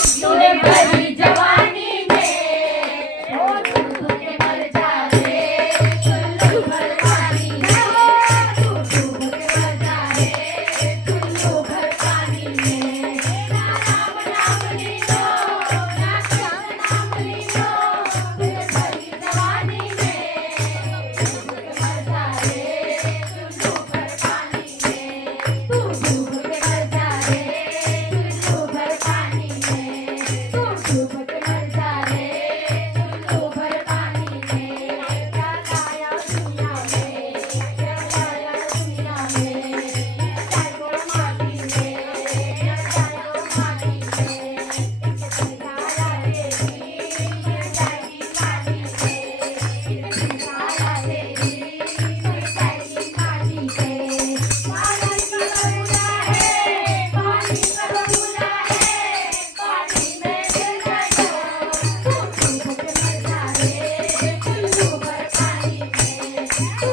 तूने भरी जवानी में ओ तू के मर जा रे चुल्लू भर पानी में तू के मर जा रे चुल्लू भर पानी में ना राम नाम लीलो ना श्याम नाम लीलो तूने भरी जवानी में तू के मर जा रे चुल्लू भर पानी में तू के मर जा रे चुल्लू भर पानी में तू के मर जा रे चुल्लू भर पानी में क्या लाया दुनिया में क्या लाया दुनिया में जायो माटी में जायो माटी में सितारा देवी जाएगी माटी में सितारा देवी जाएगी माटी में पानी करूँगा है पानी करूँगा है पानी में गिर जाओ तू के मर जा रे चुल्लू भर पानी में तू